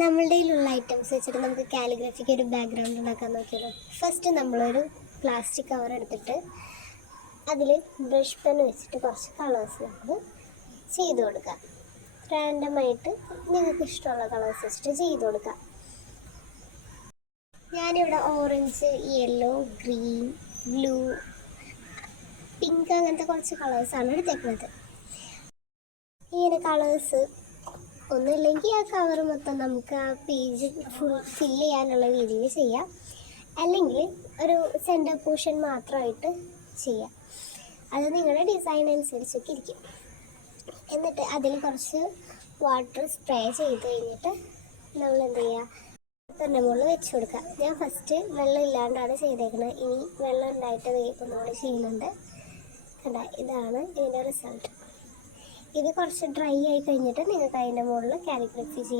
നമ്മളുടെ കയ്യിലുള്ള ഐറ്റംസ് വെച്ചിട്ട് നമുക്ക് കാലിഗ്രഫിക്ക് ഒരു ബാക്ക്ഗ്രൗണ്ട് ഉണ്ടാക്കാൻ നോക്കിയല്ലോ. ഫസ്റ്റ് നമ്മളൊരു പ്ലാസ്റ്റിക് കവർ എടുത്തിട്ട് അതിൽ ബ്രഷ് പെൻ വെച്ചിട്ട് കുറച്ച് കളേഴ്സ് നമുക്ക് ചെയ്ത് കൊടുക്കാം. റാൻഡമായിട്ട് നിങ്ങൾക്ക് ഇഷ്ടമുള്ള കളേഴ്സ് വെച്ചിട്ട് ചെയ്ത് കൊടുക്കാം. ഞാനിവിടെ orange, yellow, green, blue, pink അങ്ങനത്തെ കുറച്ച് കളേഴ്സാണ് എടുത്തേക്കുന്നത്. ഇങ്ങനെ കളേഴ്സ് ഒന്നുമില്ലെങ്കിൽ ആ കവർ മൊത്തം നമുക്ക് ആ പേജ് ഫില്ല് ചെയ്യാനുള്ള രീതിയിൽ ചെയ്യാം, അല്ലെങ്കിൽ ഒരു സെൻറ്റർ പോർഷൻ മാത്രമായിട്ട് ചെയ്യാം. അത് നിങ്ങളുടെ ഡിസൈൻ അനുസരിച്ചൊക്കെ ഇരിക്കും. എന്നിട്ട് അതിൽ കുറച്ച് വാട്ടർ സ്പ്രേ ചെയ്ത് കഴിഞ്ഞിട്ട് നമ്മൾ എന്ത് ചെയ്യുക, പേപ്പറിൻ്റെ മുകളിൽ വെച്ച് കൊടുക്കുക. ഞാൻ ഫസ്റ്റ് വെള്ളം ഇല്ലാണ്ടാണ് ചെയ്തേക്കുന്നത്. ഇനി വെള്ളം ഉണ്ടായിട്ട് ഒന്നുകൂടി ചെയ്യുന്നുണ്ട്. കണ്ട, ഇതാണ് ഇതിൻ്റെ റിസൾട്ട്. ഇത് കുറച്ച് ഡ്രൈ ആയി കഴിഞ്ഞിട്ട് നിങ്ങൾക്ക് അതിൻ്റെ മുകളിൽ കാലിഗ്രഫി ചെയ്യാം.